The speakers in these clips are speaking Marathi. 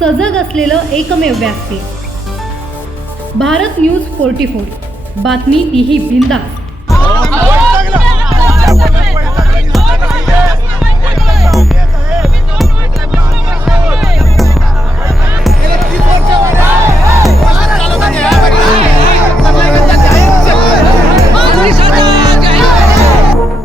सजग असलेलं एकमेव व्यासपीठ भारत न्यूज फोर्टी फोर. बातमी तीही बिंदा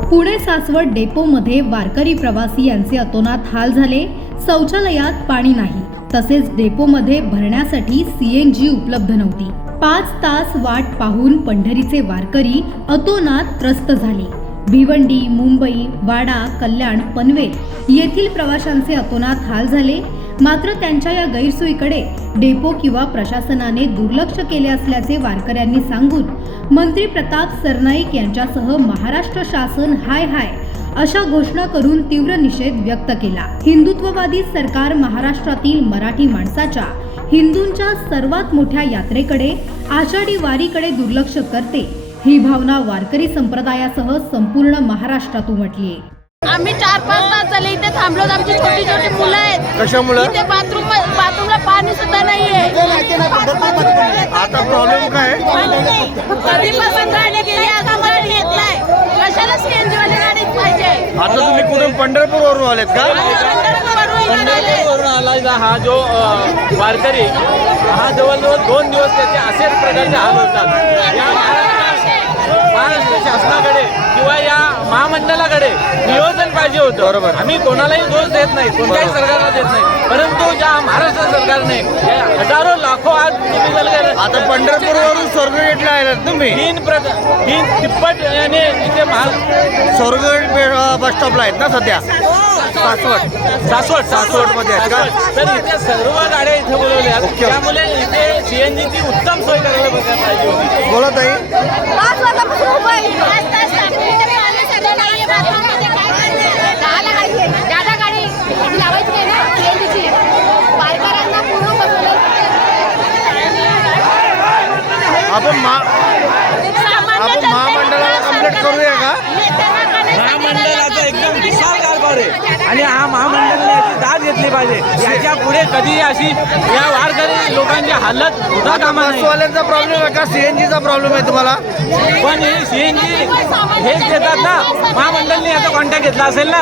पुणे सासवड डेपोमध्ये वारकरी प्रवासी यांचे अतोनात हाल झाले. शौचालयात पाणी नाही. तसेच डेपोमध्ये भरण्यासाठी सीएनजी उपलब्ध नव्हती. पाच तास वाट पाहून पंढरीचे वारकरी अतोनात त्रस्त झाले. भिवंडी मुंबई वाडा कल्याण पनवेल येथील प्रवाशांचे अतोनात हाल झाले. मात्र त्यांच्या या गैरसोयीकडे डेपो किंवा प्रशासनाने दुर्लक्ष केले असल्याचे वारकऱ्यांनी सांगून मंत्री प्रताप सरनाईक यांच्यासह महाराष्ट्र शासन हाय हाय अशा घोषणा करून तीव्र निषेध व्यक्त केला. हिंदुत्ववादी सरकार महाराष्ट्रातील मराठी माणसाच्या हिंदूंच्या सर्वात मोठ्या यात्रेकडे आषाढी वारीकडे दुर्लक्ष करते ही भावना वारकरी संप्रदायासह संपूर्ण महाराष्ट्रात उमटली आम्ही चार पाच तास झाले इथे थांबलो आमची छोटी छोटी मुलं आहेत. कशामुळं? इथे बाथरूम बाथरूमला पाणी सुद्धा नाहीये. आता प्रॉब्लेम काय कधीपासून गाडी गेली आता गाडी येत नाही कशाला सीएनजी वाली गाडी पाहिजे? आता तुम्ही कुठून? पंढरपूर वरून आलेत का? पंढरपूरवरून इकडे आले. पंढरपूरवरून आला हा जो अ, वारकरी हा जवळजवळ दोन दिवस त्याचे असेच प्रकारचे हाल होतात. या महाराष्ट्र महाराष्ट्र शासनाकडे किंवा या महामंडळाकडे नियोजन पाहिजे होतं. बरोबर. आम्ही कोणालाही दोष देत नाही कोणत्याही सरकारला देत नाही. परंतु ज्या महाराष्ट्र सरकारने हजारो लाखो आज आता पंढरपूर वरून स्वर्गगेटला आलात तुम्ही. तीन प्रक तीन तिप्पट याने इथे महा स्वर्गगेट बस स्टॉपला आहेत ना सध्या? सासवड. सासवड सासवड. मध्ये आहेत का? तर इथे सर्व गाड्या इथे बोलवल्या त्यामुळे इथे सीएनजीची उत्तम सोय करायला पाहिजे होती बोला ताई. पाच वाजल्यापासून उभं आहे. पाहिजे. याच्यापुढे कधी अशी या वारकरी लोकांची हालत होता कामा नाही बसवाल्यांचा प्रॉब्लेम आहे का? सीएनजीचा प्रॉब्लेम आहे तुम्हाला? पण हे सीएनजी हेच देतात ना महामंडळाने याचा कॉन्टॅक्ट घेतला असेल ना?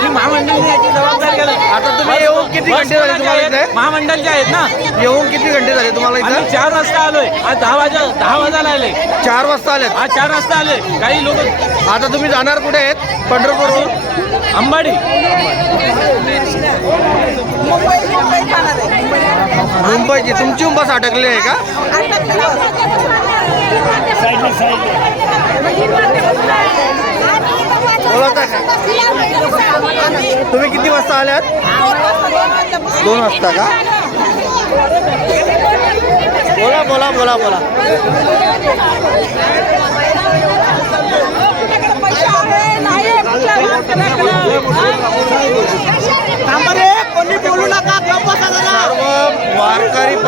की महामंडळाने याची जबाबदारी घ्यायला आता तुम्ही येऊन किती घंटे झाले तुम्हाला इथे? महामंडळचे आहेत ना? येऊन किती घंटे झाले तुम्हाला आम्ही इथं चार वाजता आलोय. आज दहा वाजा दहा वाजायला आले. चार वाजता आलेत. आज चार वाजता आले. काही लोक आता तुम्ही जाणार कुठे आहेत? पंढरपूरवरून अंबाडी. मुंबईची. तुमची बस अटकली आहे का? बोला तुम्ही किती वाजता आल्यात? दोन वाजता का? बोला बोला बोला बोला.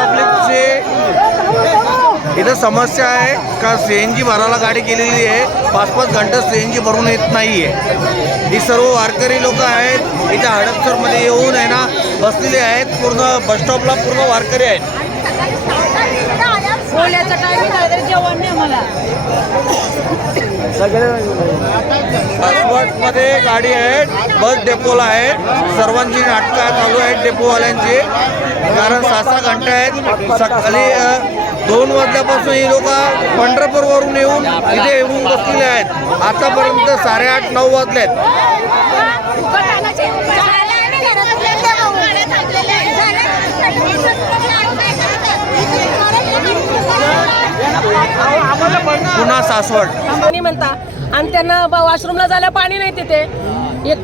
पब्लिकचे इथं समस्या आहे का सी एन जी भरायला गाडी केलेली आहे पाच पाच घंटे सी एन जी भरून येत नाही आहे ही सर्व वारकरी लोक आहेत इथे हडपसरमध्ये येऊन आहे ना बसलेले आहेत पूर्ण बसस्टॉपला पूर्ण वारकरी आहेत. बोलायचं टायमिंग झालं तरी जेवण नाही मला. सासवडमध्ये गाडी आहे बस डेपोला आहे. सर्वांची नाटकं चालू आहेत डेपोवाल्यांची कारण सहा सहा घंटे आहेत. सकाळी दोन वाजल्यापासून ही लोक पंढरपूरवरून येऊन इथे येऊन बसलेले आहेत. आतापर्यंत साडेआठ नऊ वाजले आहेत पुन्हा सासवड. पाणी म्हणता आणि त्यांना ब- वॉशरूमला जायला पाणी नाही तिथे. एक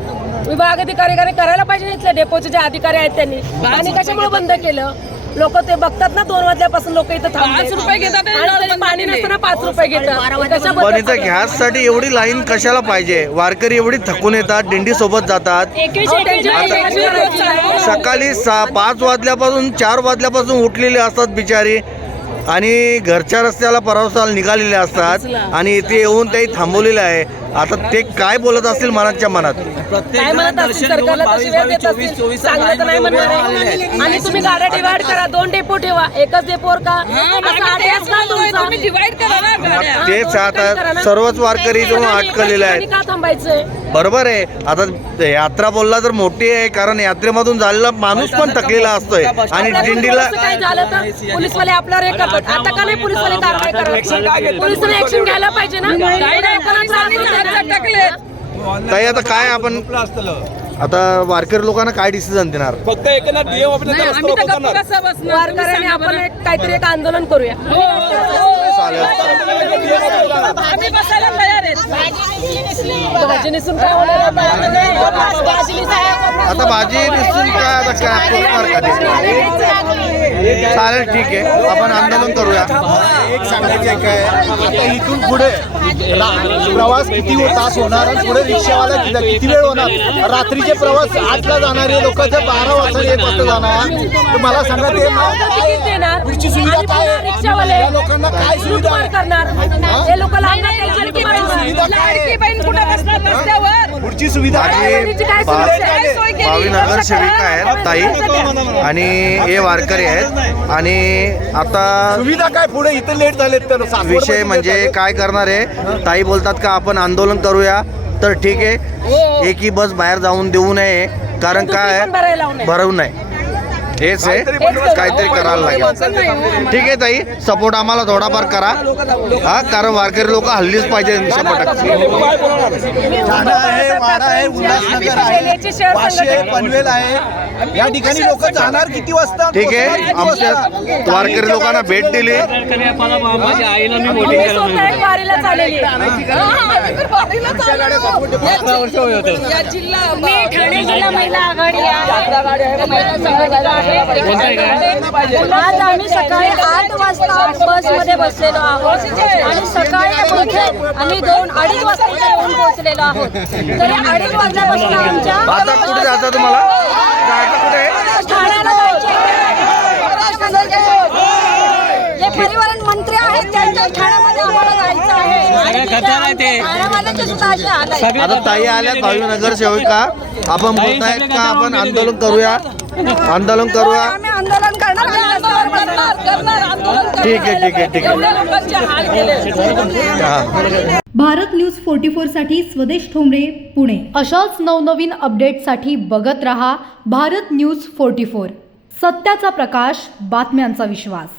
विभाग अधिकारी करायला पाहिजे ना इथले डेपोचे जे अधिकारी आहेत त्यांनी. आणि कशामुळे बंद केलं? लोक ते बघतात ना दोन वाजल्यापासून लोक इथं पाच रुपये घेतात पाणी नसताना पाच रुपये घेतात. पण इथं गॅससाठी एवढी लाईन कशाला पाहिजे? वारकरी एवढी थकून येतात दिंडी सोबत जातात. सकाळी सहा पाच वाजल्यापासून चार वाजल्यापासून उठलेले असतात बिचारी. आणि घरच्या रस्त्याला परवसाला निघालेले असतात आणि इथे येऊन ते थांबवलेले आहे. आता ते काय बोलत असतील मनाच्या मनात? काय म्हणत असतील सरकारला तशी वेळ देत असतील चांगलं तर नाही म्हणणार आहे. आणि तुम्ही गाड्या डिवाइड करा. दोन डेपो ठेवा. एकच डेपोवर का? असा आदेश का तुमचा? तेच आता सर्वच वारकरी अटकलेले आहेत. का थांबायचंय? बरोबर आहे. आता यात्रा बोलला तर मोठी आहे कारण यात्रेमधून झालेला माणूस पण थकलेला असतोय. आणि दिंडीला काय झालं तर पोलीसवाले आपल्यावर हे करतात. आता का नाही पोलीसवाले कारवाई करत? पोलिसांनी ऍक्शन घ्यायला पाहिजे ना? लोकांना त्रास होतोय ना. ताई आता काय आपण आता वारकरी लोकांना काय डिसिजन देणार? फक्त डीएम करणार वारकऱ्यांनी आपण एक काहीतरी एक आंदोलन करूया. तयार आहेत भाजी निसून काय होणार? आहे? आता भाजी दिसून काय आता काय पोचणार का ते? चालेल ठीक आहे. आपण आंदोलन करूया. एक सांगायचं काय? आता इथून पुढे प्रवास किती तास होणार आणि पुढे रिक्षावाला किती किती वेळ होणार? रात्रीचे प्रवास आठला जाणारे लोक जर बारा वाजता एक वाजता जाणार. तर मला सांगा ते पुढची सुविधा काय लोकांना काय सुविधा? करणार? हे? लोक सुविधा काय आहे? लाडकी बहीण कुठं बसणार पुढची सुविधा आहे? नगरसेविका आहेत ताई. आणि हे वारकरी आहेत. आणि आता सुविधा काय पुढे? इथं लेट झालेत तर विषय म्हणजे. काय करणार आहे? ताई बोलतात का आपण आंदोलन करूया? तर ठीक आहे. एकही बस बाहेर जाऊन देऊ नये. कारण काय. भरवू नये. हेच आहे काहीतरी करायला लागेल ठीक आहे ताई सपोर्ट आम्हाला थोडाफार करा हा कारण वारकरी लोक हल्लीच पाहिजे. आहे पनवेल आहे या ठिकाणी लोक जाणार किती वाजता ठीक आहे आमच्या? वारकरी लोकांना भेट दिली माझ्या आईला मी जिल्हा महिला आघाडी आज आम्ही सकाळी आठ वाजता बसमध्ये बसलेलो आहोत आणि सकाळी इथे आम्ही दोन अडीच वाजता येऊन पोहोचलेलो आहोत. तरी अडीच वाजल्यापासून आमच्या आता कुठे जाता तुम्हाला? कुठे ठाण्याला जायचे जे परिवहन मंत्री आहेत त्यांच्या ठाण्यामध्ये आम्हाला जायचं आहे. आता ताई आल्या भावी नगरसेविका. आपण बोलतायत का? आपण आंदोलन करूया. आंदोलन करूया आम्ही आंदोलन करणार आम्ही रस्त्यावर बसणार. करणार आंदोलन करणार ठीक आहे ठीक आहे ठीक आहे. एवढ्या लोकांचे हाल केले. हा. भारत न्यूज फोर्टी साठी स्वदेश ठोंबरे पुणे. अशाच नवनवीन अपडेटसाठी बघत रहा भारत न्यूज फोर्टी फोर. सत्याचा प्रकाश बातम्यांचा विश्वास.